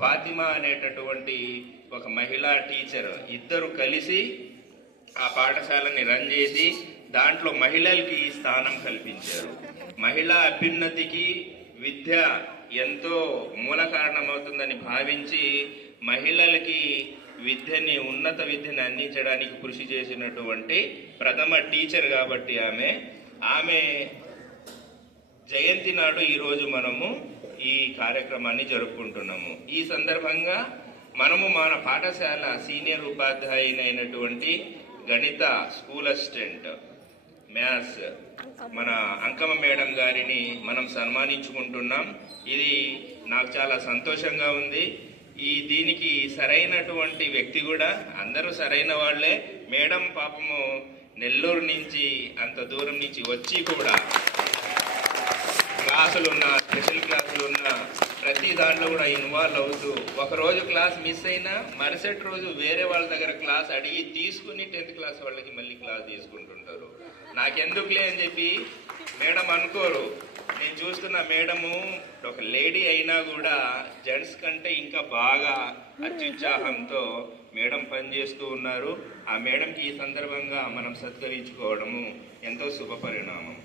ఫాతిమా అనేటటువంటి ఒక మహిళా టీచర్ ఇద్దరు కలిసి ఆ పాఠశాలని రన్ చేసి దాంట్లో మహిళలకి స్థానం కల్పించారు. మహిళా అభ్యున్నతికి విద్య ఎంతో మూల కారణమవుతుందని భావించి మహిళలకి విద్యని, ఉన్నత విద్యని అందించడానికి కృషి చేసినటువంటి ప్రథమ టీచర్ కాబట్టి ఆమె జయంతి నాడు ఈరోజు మనము ఈ కార్యక్రమాన్ని జరుపుకుంటున్నాము. ఈ సందర్భంగా మనము మన పాఠశాల సీనియర్ ఉపాధ్యాయునైనటువంటి గణిత స్కూల్ అసిస్టెంట్ మ్యాథ్స్ మన అంకమ్మ మేడం గారిని మనం సన్మానించుకుంటున్నాం. ఇది నాకు చాలా సంతోషంగా ఉంది. దీనికి సరైనటువంటి వ్యక్తి కూడా, అందరూ సరైన వాళ్లే. మేడం పాపము నెల్లూరు నుంచి అంత దూరం నుంచి వచ్చి కూడా క్లాసులున్నా, స్పెషల్ క్లాసులున్నా ప్రతి దాంట్లో కూడా ఇన్వాల్వ్ అవుతూ, ఒకరోజు క్లాస్ మిస్ అయినా మరుసటి రోజు వేరే వాళ్ళ దగ్గర క్లాస్ అడిగి తీసుకుని 10th క్లాస్ వాళ్ళకి మళ్ళీ క్లాస్ తీసుకుంటుంటారు. నాకెందుకులే అని చెప్పి మేడం అనుకోరు. నేను చూస్తున్న మేడము ఒక లేడీ అయినా కూడా జెంట్స్ కంటే ఇంకా బాగా అత్యుత్సాహంతో మేడం పనిచేస్తూ ఉన్నారు. ఆ మేడంకి ఈ సందర్భంగా మనం సత్కరించుకోవడము ఎంతో శుభ పరిణామం.